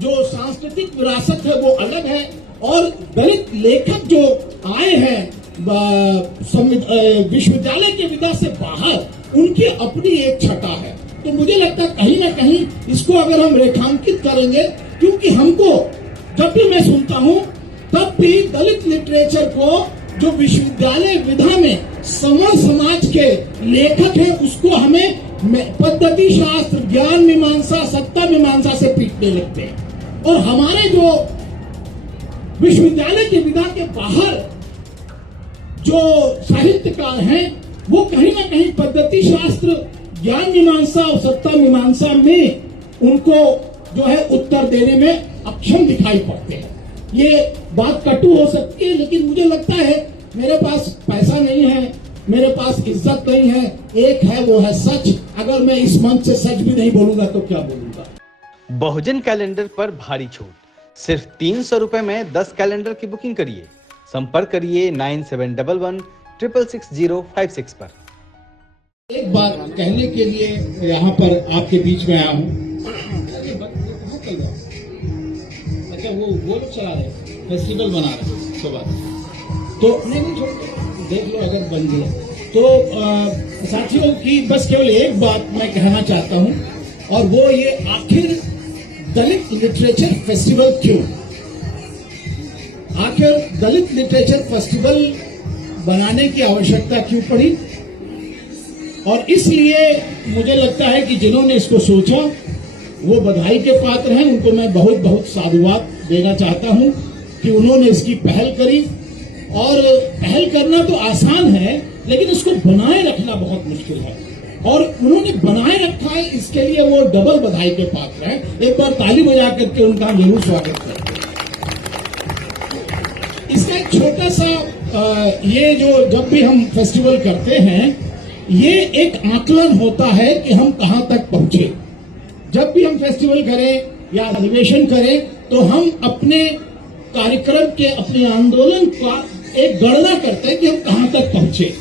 जो सांस्कृतिक विरासत है वो अलग है, और दलित लेखक जो आए हैं विश्वविद्यालय के विदा से बाहर, उनकी अपनी एक छटा है। तो मुझे लगता है कहीं ना कहीं इसको अगर हम रेखांकित करेंगे, क्योंकि हमको जब भी मैं सुनता हूं तब भी दलित लिटरेचर को जो विश्वविद्यालय विधा में समर समाज के लेखक हैं उसको हमें पद्धति शास्त्र, ज्ञान मीमांसा, सत्ता मीमांसा से पीटने लगते हैं, और हमारे जो विश्वविद्यालय के विधा के बाहर जो साहित्यकार हैं वो कहीं ना कहीं पद्धति शास्त्र, ज्ञान मीमांसा और सत्ता मीमांसा में उनको जो है उत्तर देने में अक्षम दिखाई पड़ते हैं। ये बात कटु हो सकती है, लेकिन मुझे लगता है मेरे पास पैसा नहीं है, मेरे पास इज्जत नहीं है, एक है वो है सच। अगर मैं इस मंच से सच भी नहीं बोलूंगा तो क्या बोलूंगा। बहुजन कैलेंडर पर भारी छूट, सिर्फ 300 रुपए में 10 कैलेंडर की बुकिंग करिए। संपर्क करिए 9711666056 पर। एक बात कहने के लिए यहाँ पर आपके बीच में आया हूँ। अच्छा, वो लोग चला रहे फेस्टिवल बना रहे सुबह, तो नहीं छोड़, देख लो अगर बन गया तो साथियों की बस केवल एक बात मैं कहना चाहता हूँ, और वो ये, आखिर दलित लिटरेचर फेस्टिवल क्यों? आखिर दलित लिटरेचर फेस्टिवल बनाने की आवश्यकता क्यों पड़ी? और इसलिए मुझे लगता है कि जिन्होंने इसको सोचा वो बधाई के पात्र हैं, उनको मैं बहुत बहुत साधुवाद देना चाहता हूं कि उन्होंने इसकी पहल करी। और पहल करना तो आसान है, लेकिन इसको बनाए रखना बहुत मुश्किल है, और उन्होंने बनाए रखा है, इसके लिए वो डबल बधाई के पात्र हैं। एक बार ताली बजा करके उनका जरूर स्वागत करें। इसका एक छोटा सा ये जो जब भी हम फेस्टिवल करते हैं, ये एक आकलन होता है कि हम कहां तक पहुंचे। जब भी हम फेस्टिवल करें या अधिवेशन करें तो हम अपने कार्यक्रम के, अपने आंदोलन का एक गणना करते हैं कि हम कहां तक पहुंचे।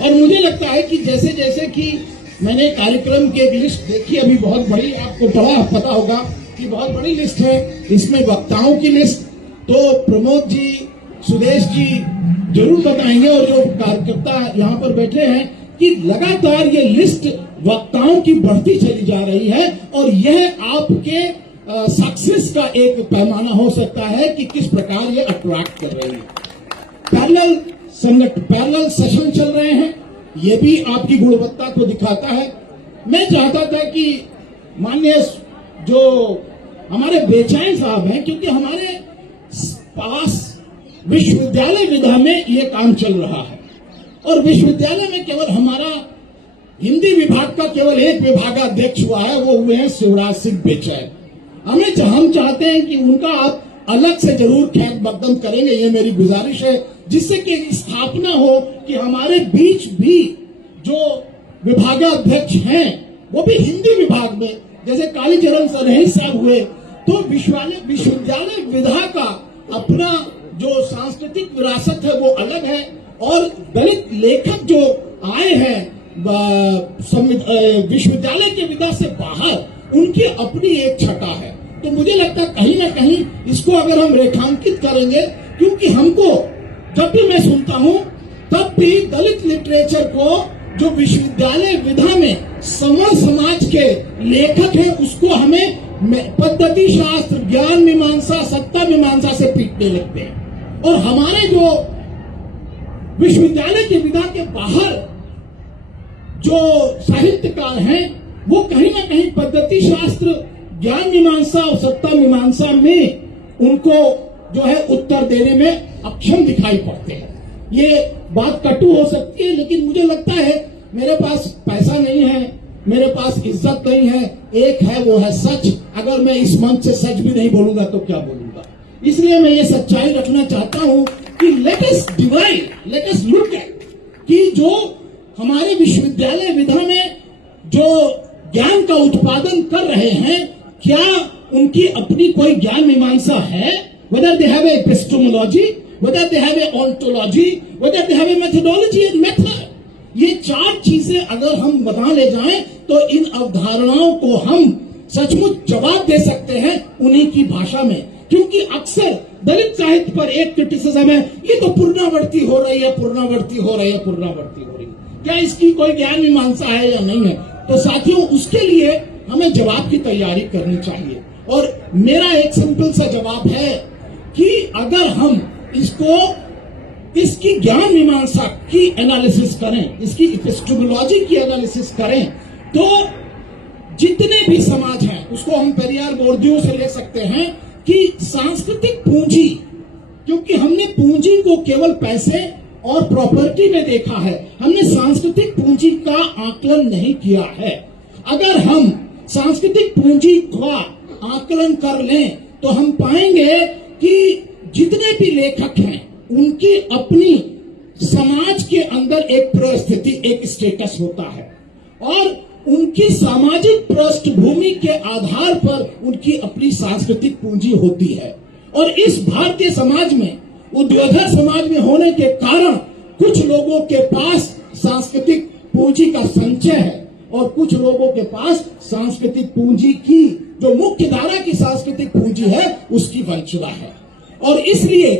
और मुझे लगता है कि जैसे जैसे कि मैंने कार्यक्रम की एक लिस्ट देखी, अभी बहुत बड़ी, आपको पता होगा कि बहुत बड़ी लिस्ट है, इसमें वक्ताओं की लिस्ट तो प्रमोद जी, सुदेश जी जरूर बताएंगे, और जो कार्यकर्ता यहाँ पर बैठे हैं, कि लगातार ये लिस्ट वक्ताओं की बढ़ती चली जा रही है, और यह आपके सक्सेस का एक पैमाना हो सकता है कि किस प्रकार ये अट्रैक्ट कर रही है। पैरेलल सेशन चल रहे हैं, ये भी आपकी गुणवत्ता को दिखाता है। मैं चाहता था कि माननीय जो हमारे बेचैन साहब हैं, क्योंकि हमारे पास विश्वविद्यालय विधा में ये काम चल रहा है, और विश्वविद्यालय में केवल हमारा हिंदी विभाग का केवल एक विभागाध्यक्ष हुआ है, वो हुए हैं शिवराज सिंह बेचैन। हम चाहते हैं कि उनका आप अलग से जरूर खैर मकदम करेंगे, ये मेरी गुजारिश है, जिससे कि स्थापना हो कि हमारे बीच भी जो विभागाध्यक्ष हैं वो भी हिंदी विभाग में, जैसे कालीचरण सरहई साहब हुए, तो विश्वविद्यालय विधा का अपना जो सांस्कृतिक विरासत है वो अलग है, और दलित लेखक जो आए हैं विश्वविद्यालय के विदा से बाहर, उनकी अपनी एक छटा है। तो मुझे लगता है कहीं ना कहीं इसको अगर हम रेखांकित करेंगे, क्योंकि हमको जब भी मैं सुनता हूं तब भी दलित लिटरेचर को जो विश्वविद्यालय विधा में समर समाज के लेखक हैं उसको हमें पद्धति शास्त्र, ज्ञान मीमांसा, सत्ता मीमांसा से पीटने लगते हैं, और हमारे जो विश्वविद्यालय के विधा के बाहर जो साहित्यकार हैं वो कहीं ना कहीं पद्धति शास्त्र, ज्ञान मीमांसा और सत्ता मीमांसा में उनको जो है उत्तर देने में अक्षम दिखाई पड़ते हैं। ये बात कटु हो सकती है, लेकिन मुझे लगता है मेरे पास पैसा नहीं है, मेरे पास इज्जत नहीं है, एक है वो है सच। अगर मैं इस मंच से सच भी नहीं बोलूंगा तो क्या बोलूंगा। इसलिए मैं ये सच्चाई रखना चाहता हूं कि let us divide, let us look at कि जो हमारे विश्वविद्यालय विधा में जो ज्ञान का उत्पादन कर रहे हैं, क्या उनकी अपनी कोई ज्ञान मीमांसा है? whether they have a epistemology, whether they have a ontology, whether they have a methodology and method. ये चार चीजें अगर हम बता ले जाएं तो इन अवधारणाओं को हम सचमुच जवाब दे सकते हैं उन्हीं की भाषा में। क्योंकि अक्सर दलित साहित्य पर एक क्रिटिसिज्म है, ये तो पुनरावृत्ति हो रही है, पुनरावृत्ति हो रही है, पुनरावृत्ति हो रही है। क्या इसकी कोई ज्ञान मीमांसा है या नहीं है? तो साथियों, उसके लिए हमें जवाब की तैयारी करनी चाहिए। और मेरा एक सिंपल सा जवाब है कि अगर हम इसकी ज्ञान मीमांसा की एनालिसिस करें, इसकी एपिस्टेमोलॉजी की एनालिसिस करें, तो जितने भी समाज हैं उसको हम पेरियार बोर्दियो से ले सकते हैं कि सांस्कृतिक पूंजी, क्योंकि हमने पूंजी को केवल पैसे और प्रॉपर्टी में देखा है, हमने सांस्कृतिक पूंजी का आकलन नहीं किया है। अगर हम सांस्कृतिक पूंजी का आकलन कर लें तो हम पाएंगे कि जितने भी लेखक हैं उनकी अपनी समाज के अंदर एक परिस्थिति, एक स्टेटस होता है और उनकी सामाजिक पृष्ठभूमि के आधार पर उनकी अपनी सांस्कृतिक पूंजी होती है। और इस भारतीय समाज में, उद्योधर समाज में होने के कारण कुछ लोगों के पास सांस्कृतिक पूंजी का संचय है और कुछ लोगों के पास सांस्कृतिक पूंजी की, जो मुख्य धारा की सांस्कृतिक पूंजी है, उसकी वंचना है। और इसलिए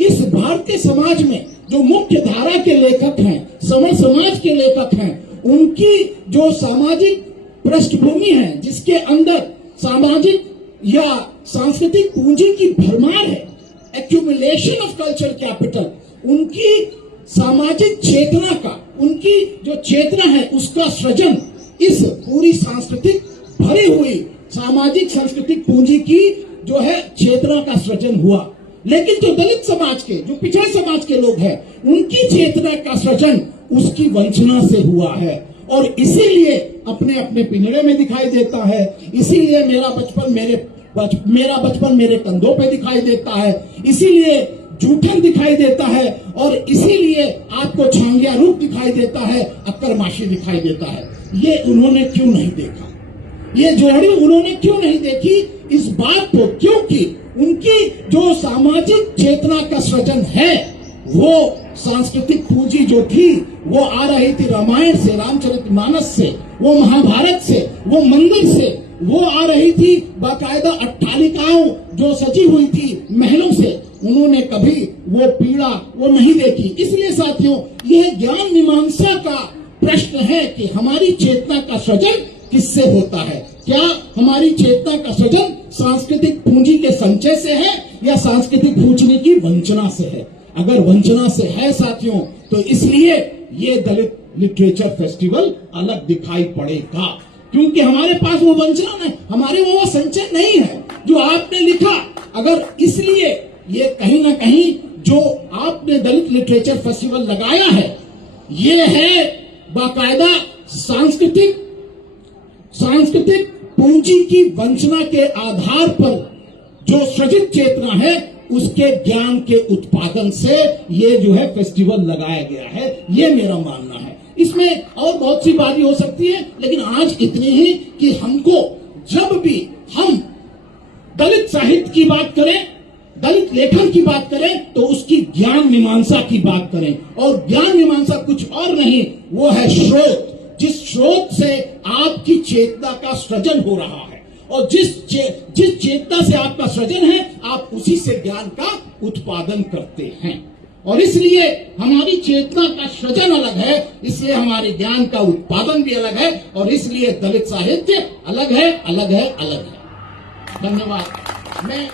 इस भारतीय समाज में जो मुख्य धारा के लेखक हैं, समर समाज के लेखक हैं, उनकी जो सामाजिक पृष्ठभूमि है, जिसके अंदर सामाजिक या सांस्कृतिक पूंजी की भरमार है, एक्यूमुलेशन ऑफ कल्चर कैपिटल, उनकी सामाजिक चेतना का, उनकी जो चेतना है उसका सृजन इस पूरी सांस्कृतिक भरी हुई सामाजिक सांस्कृतिक पूंजी की जो है चेतना का सृजन हुआ। लेकिन जो दलित समाज के, जो पिछड़े समाज के लोग हैं, उनकी चेतना का सृजन उसकी वंचना से हुआ है और इसीलिए अपने अपने पिंजड़े में दिखाई देता है। इसीलिए मेरा बचपन मेरे कंधों पे दिखाई देता है, इसीलिए जूठन दिखाई देता है और इसीलिए आपको छांगिया रूप दिखाई देता है, अक्करमाशी दिखाई देता है। ये उन्होंने क्यों नहीं देखा? ये जोड़ी उन्होंने क्यों नहीं देखी इस बात को? क्योंकि उनकी जो सामाजिक चेतना का सृजन है, वो सांस्कृतिक पूंजी जो थी वो आ रही थी रामायण से, रामचरितमानस से, वो महाभारत से, वो मंदिर से, वो आ रही थी बाकायदा अट्टालिकाओं जो सजी हुई थी महलों से। उन्होंने कभी वो पीड़ा वो नहीं देखी। इसलिए साथियों, यह ज्ञान मीमांसा का प्रश्न है कि हमारी चेतना का सृजन किससे होता है? क्या हमारी चेतना का सृजन सांस्कृतिक पूंजी के संचय से है या सांस्कृतिक पूंजी की वंचना से है? अगर वंचना से है साथियों, तो इसलिए ये दलित लिटरेचर फेस्टिवल अलग दिखाई पड़ेगा, क्योंकि हमारे पास वो वंचना नहीं, हमारे वो संचय नहीं है जो आपने लिखा। अगर इसलिए ये कहीं ना कहीं जो आपने दलित लिटरेचर फेस्टिवल लगाया है, ये है बाकायदा सांस्कृतिक पूंजी की वंचना के आधार पर जो सृजित चेतना है, उसके ज्ञान के उत्पादन से ये जो है फेस्टिवल लगाया गया है। ये मेरा मानना है। इसमें और बहुत सी बातें हो सकती है, लेकिन आज इतनी ही कि हमको जब भी हम दलित साहित्य की बात करें, दलित लेखन की बात करें, तो उसकी ज्ञान मीमांसा की बात करें। और ज्ञान मीमांसा कुछ और नहीं, वो है स्रोत, जिस स्रोत से आपकी चेतना का सृजन हो रहा है और जिस चेतना से आपका सृजन है, आप उसी से ज्ञान का उत्पादन करते हैं। और इसलिए हमारी चेतना का सृजन अलग है, इसलिए हमारे ज्ञान का उत्पादन भी अलग है और इसलिए दलित साहित्य अलग है, अलग है, अलग है। धन्यवाद। मैं